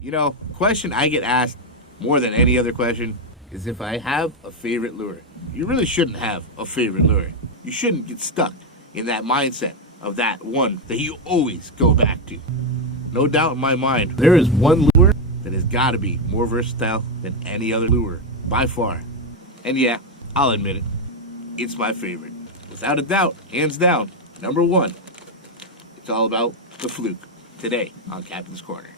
You know, question I get asked more than any other question is if I have a favorite lure. You really shouldn't have a favorite lure. You shouldn't get stuck in that mindset of that one that you always go back to. No doubt in my mind, there is one lure that has got to be more versatile than any other lure, by far. And yeah, I'll admit it, it's my favorite. Without a doubt, hands down, number one. It's all about the Fluke, today on Captain's Corner.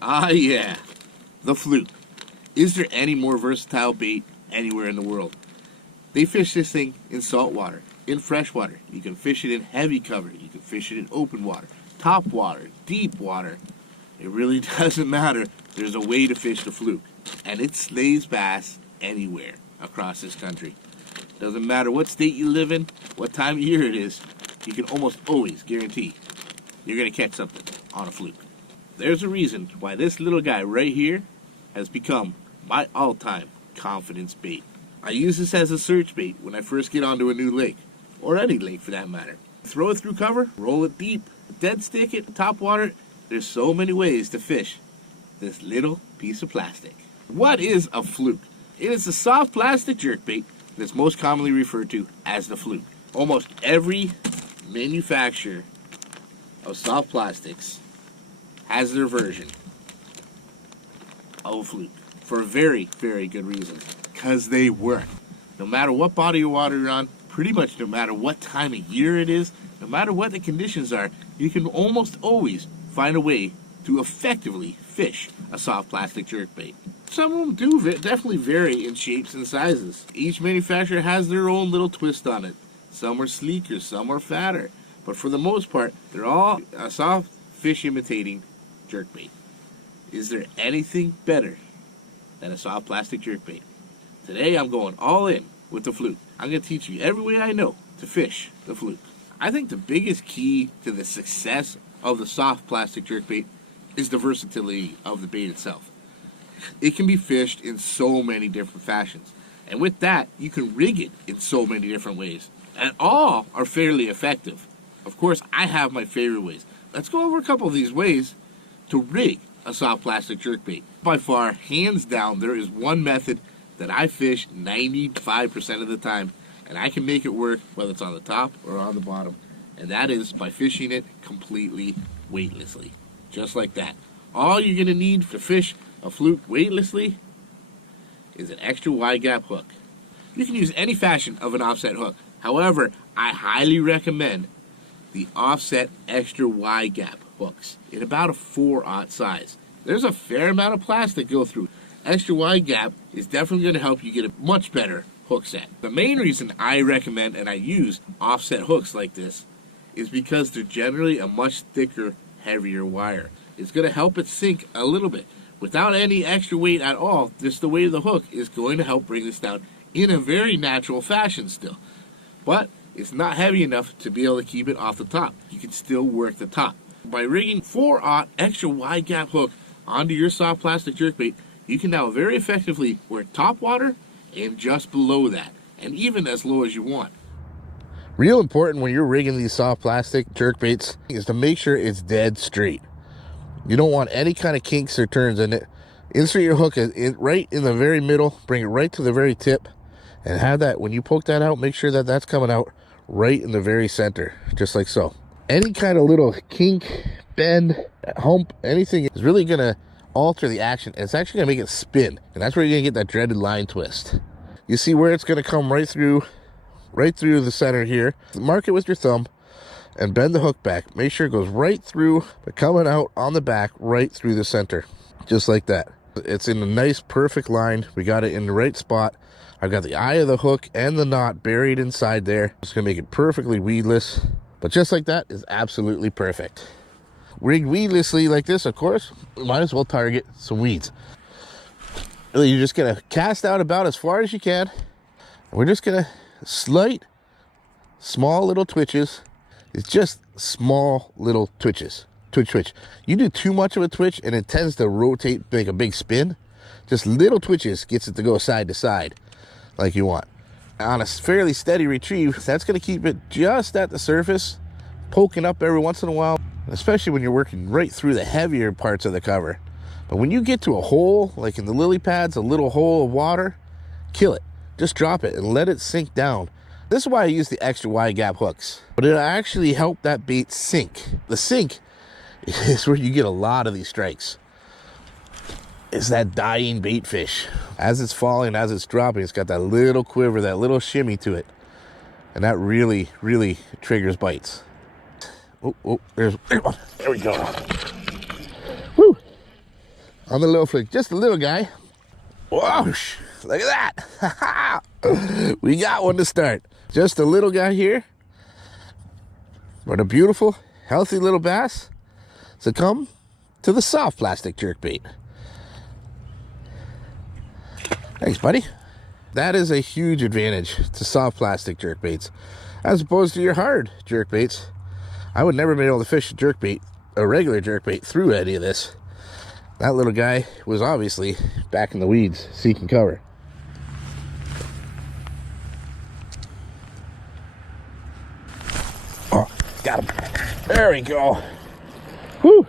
Ah, yeah, the Fluke. Is there any more versatile bait anywhere in the world? They fish this thing in salt water, in fresh water. You can fish it in heavy cover. You can fish it in open water, top water, deep water. It really doesn't matter. There's a way to fish the Fluke. And it slays bass anywhere across this country. Doesn't matter what state you live in, what time of year it is, you can almost always guarantee you're going to catch something on a Fluke. There's a reason why this little guy right here has become my all-time confidence bait. I use this as a search bait when I first get onto a new lake, or any lake for that matter. Throw it through cover, roll it deep, dead stick it, top water. There's so many ways to fish this little piece of plastic. What is a Fluke? It is a soft plastic jerkbait that's most commonly referred to as the Fluke. Almost every manufacturer of soft plastics has their version of a Fluke for a very, very good reason. Because they work. No matter what body of water you're on, pretty much no matter what time of year it is, no matter what the conditions are, you can almost always find a way to effectively fish a soft plastic jerkbait. Some of them do definitely vary in shapes and sizes. Each manufacturer has their own little twist on it. Some are sleeker, some are fatter. But for the most part, they're all a soft fish imitating jerkbait. Is there anything better than a soft plastic jerkbait? Today I'm going all in with the Fluke. I'm going to teach you every way I know to fish the Fluke. I think the biggest key to the success of the soft plastic jerkbait is the versatility of the bait itself. It can be fished in so many different fashions. And with that, you can rig it in so many different ways. And all are fairly effective. Of course, I have my favorite ways. Let's go over a couple of these ways to rig a soft plastic jerkbait. By far, hands down, there is one method that I fish 95% of the time, and I can make it work whether it's on the top or on the bottom, and that is by fishing it completely weightlessly. Just like that. All you're going to need to fish a Fluke weightlessly is an extra wide gap hook. You can use any fashion of an offset hook. However, I highly recommend the offset extra wide gap hooks in about a 4/0 size. There's a fair amount of plastic go through. Extra wide gap is definitely going to help you get a much better hook set. The main reason I recommend and I use offset hooks like this is because they're generally a much thicker, heavier wire. It's going to help it sink a little bit. Without any extra weight at all, just the weight of the hook is going to help bring this down in a very natural fashion still. But it's not heavy enough to be able to keep it off the top. You can still work the top. By rigging 4/0 extra wide gap hook onto your soft plastic jerkbait, you can now very effectively work top water and just below that, and even as low as you want. Real important when you're rigging these soft plastic jerkbaits is to make sure it's dead straight. You don't want any kind of kinks or turns in it. Insert your hook right in the very middle, bring it right to the very tip, and have that, when you poke that out, make sure that that's coming out right in the very center, just like so. Any kind of little kink, bend, hump, anything is really going to alter the action. It's actually going to make it spin, and that's where you're going to get that dreaded line twist. You see where it's going to come right through the center here. Mark it with your thumb and bend the hook back. Make sure it goes right through, but coming out on the back right through the center, just like that. It's in a nice perfect line. We got it in the right spot. I've got the eye of the hook and the knot buried inside there. It's going to make it perfectly weedless, but just like that is absolutely perfect. Rigged weedlessly like this, of course, we might as well target some weeds. You're just gonna cast out about as far as you can. We're just gonna slight, small little twitches. It's just small little twitches. Twitch. You do too much of a twitch and it tends to rotate, make a big spin. Just little twitches gets it to go side to side like you want. On a fairly steady retrieve, that's gonna keep it just at the surface, poking up every once in a while, especially when you're working right through the heavier parts of the cover. But when you get to a hole, like in the lily pads, a little hole of water, kill it. Just drop it and let it sink down. This is why I use the extra wide gap hooks. But it'll actually help that bait sink. The sink is where you get a lot of these strikes. It's that dying bait fish. As it's falling, as it's dropping, it's got that little quiver, that little shimmy to it. And that really, really triggers bites. Oh, there we go. Woo! On the little flick, just a little guy. Whoosh! Look at that! We got one to start. Just a little guy here. But a beautiful, healthy little bass succumb to the soft plastic jerkbait. Thanks, buddy. That is a huge advantage to soft plastic jerkbaits as opposed to your hard jerkbaits. I would never be able to fish a regular jerkbait through any of this. That little guy was obviously back in the weeds seeking cover. Oh, got him. There we go. Whew.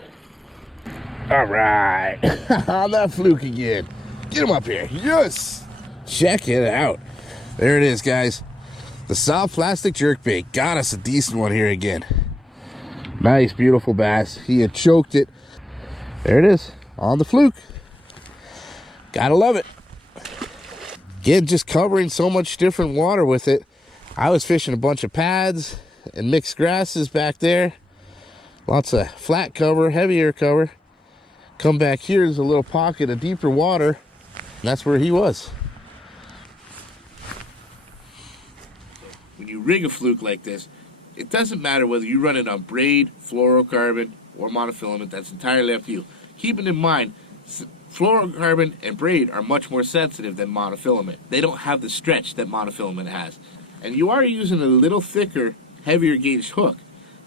All right. On that fluke again. Get him up here. Yes. Check it out. There it is, guys. The soft plastic jerkbait got us a decent one here again. Nice, beautiful bass. He had choked it. There it is. On the fluke. Gotta love it. Again, just covering so much different water with it. I was fishing a bunch of pads and mixed grasses back there. Lots of flat cover, heavier cover. Come back here, there's a little pocket of deeper water. And that's where he was. When you rig a fluke like this, it doesn't matter whether you run it on braid, fluorocarbon, or monofilament. That's entirely up to you. Keeping in mind, fluorocarbon and braid are much more sensitive than monofilament. They don't have the stretch that monofilament has. And you are using a little thicker, heavier gauge hook.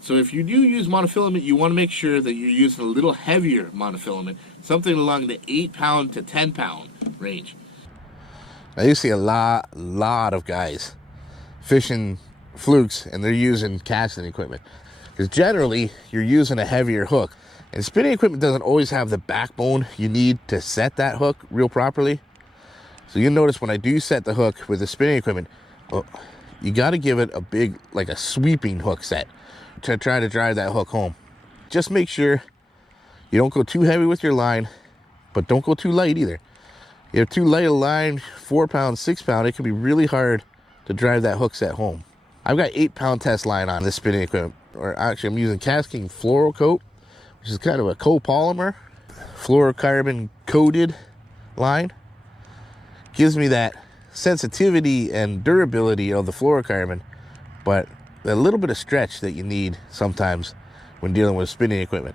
So if you do use monofilament, you want to make sure that you're using a little heavier monofilament, something along the 8-pound to 10-pound range. Now you see a lot of guys fishing flukes and they're using casting equipment. Because generally, you're using a heavier hook. And spinning equipment doesn't always have the backbone you need to set that hook real properly. So you'll notice when I do set the hook with the spinning equipment, you got to give it a big, like a sweeping hook set to try to drive that hook home. Just make sure you don't go too heavy with your line, but don't go too light either. If you have too light a line, 4-pound, 6-pound, it can be really hard to drive that hook set home. I've got 8-pound test line on this spinning equipment, or actually I'm using Casking Fluorocoat, which is kind of a copolymer, fluorocarbon coated line. Gives me that sensitivity and durability of the fluorocarbon, but a little bit of stretch that you need sometimes when dealing with spinning equipment.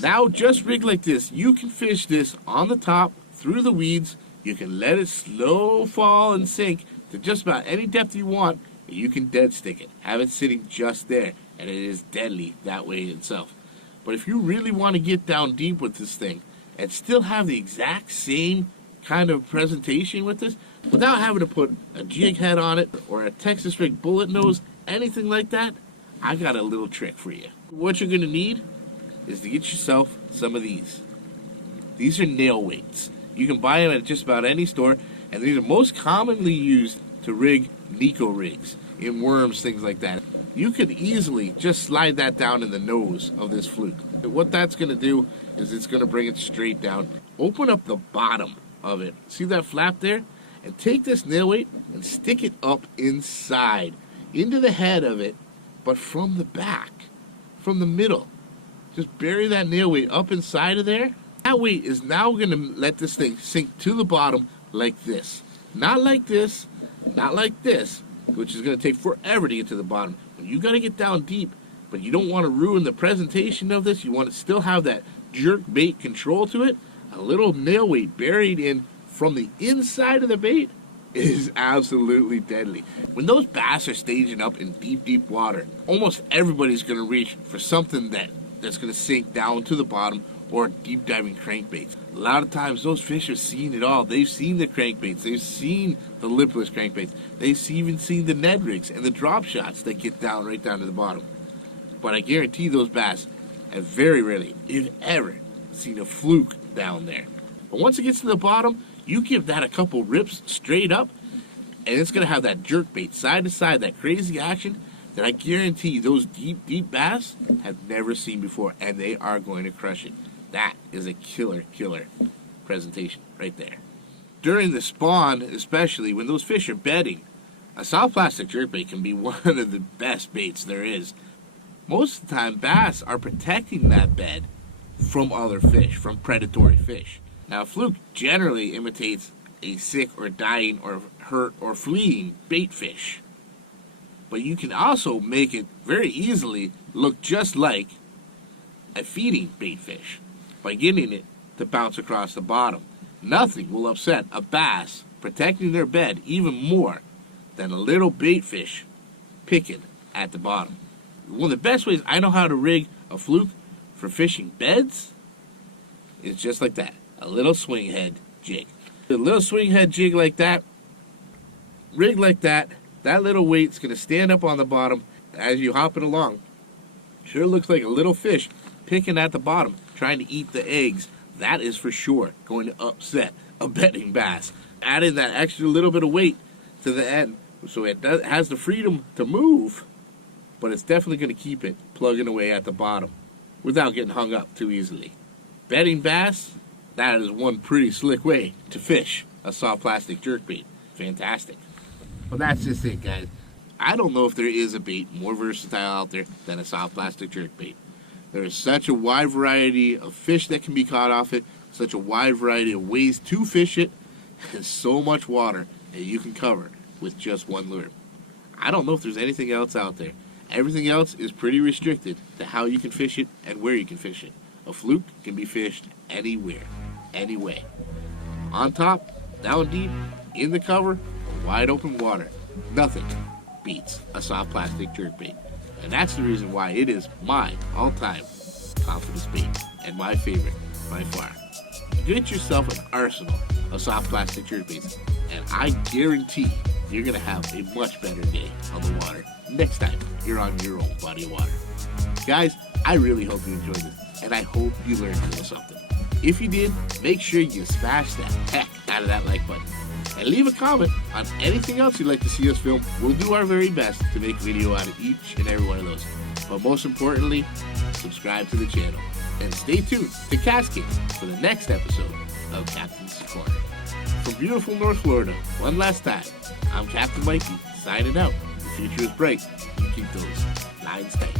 Now, just rigged like this, you can fish this on the top, through the weeds. You can let it slow fall and sink to just about any depth you want, and you can dead stick it. Have it sitting just there, and it is deadly that way itself. But if you really want to get down deep with this thing and still have the exact same kind of presentation with this, without having to put a jig head on it or a Texas rig bullet nose, anything like that, I got a little trick for you. What you're going to need is to get yourself some of these. These are nail weights. You can buy them at just about any store, and these are most commonly used to rig Nico rigs, in worms, things like that. You could easily just slide that down in the nose of this fluke. What that's going to do is it's going to bring it straight down. Open up the bottom of it. See that flap there? And take this nail weight and stick it up inside, into the head of it, but from the back, from the middle. Just bury that nail weight up inside of there. That weight is now going to let this thing sink to the bottom like this. Not like this, not like this, which is going to take forever to get to the bottom. You got to get down deep, but you don't want to ruin the presentation of this. You want to still have that jerk bait control to it. A little nail weight buried in from the inside of the bait is absolutely deadly. When those bass are staging up in deep, deep water, almost everybody's going to reach for something that's going to sink down to the bottom, or deep diving crankbaits. A lot of times those fish have seen it all. They've seen the crankbaits. They've seen the lipless crankbaits. They've even seen the Ned rigs and the drop shots that get down right down to the bottom. But I guarantee those bass have very rarely, if ever, seen a fluke down there. But once it gets to the bottom, you give that a couple rips straight up, and it's going to have that jerk bait side to side, that crazy action that I guarantee those deep, deep bass have never seen before, and they are going to crush it. That is a killer, killer presentation right there. During the spawn, especially when those fish are bedding, a soft plastic jerkbait can be one of the best baits there is. Most of the time, bass are protecting that bed from other fish, from predatory fish. Now, fluke generally imitates a sick or dying or hurt or fleeing bait fish. But you can also make it very easily look just like a feeding bait fish by getting it to bounce across the bottom. Nothing will upset a bass protecting their bed even more than a little bait fish picking at the bottom. One of the best ways I know how to rig a fluke for fishing beds is just like that. A little swing head jig. A little swing head jig like that, rig like that, that little weight's going to stand up on the bottom as you hop it along. Sure looks like a little fish picking at the bottom, trying to eat the eggs. That is for sure going to upset a bedding bass. Adding that extra little bit of weight to the end so it has the freedom to move, but it's definitely going to keep it plugging away at the bottom without getting hung up too easily. Bedding bass, that is one pretty slick way to fish a soft plastic jerkbait. Fantastic. Well, that's just it, guys. I don't know if there is a bait more versatile out there than a soft plastic jerkbait. There is such a wide variety of fish that can be caught off it, such a wide variety of ways to fish it, and so much water that you can cover with just one lure. I don't know if there's anything else out there. Everything else is pretty restricted to how you can fish it and where you can fish it. A fluke can be fished anywhere, any way. On top, down deep, in the cover, or wide open water. Nothing beats a soft plastic jerkbait. And that's the reason why it is my all-time confidence bait and my favorite by far. Get yourself an arsenal of soft plastic jerkbaits, and I guarantee you're going to have a much better day on the water next time you're on your own body of water. Guys, I really hope you enjoyed this, and I hope you learned a little something. If you did, make sure you smash that heck out of that like button. And leave a comment on anything else you'd like to see us film. We'll do our very best to make a video out of each and every one of those. But most importantly, subscribe to the channel. And stay tuned to Cascade for the next episode of Captain's Corner. From beautiful North Florida, one last time, I'm Captain Mikey, signing out. The future is bright. You keep those lines tight.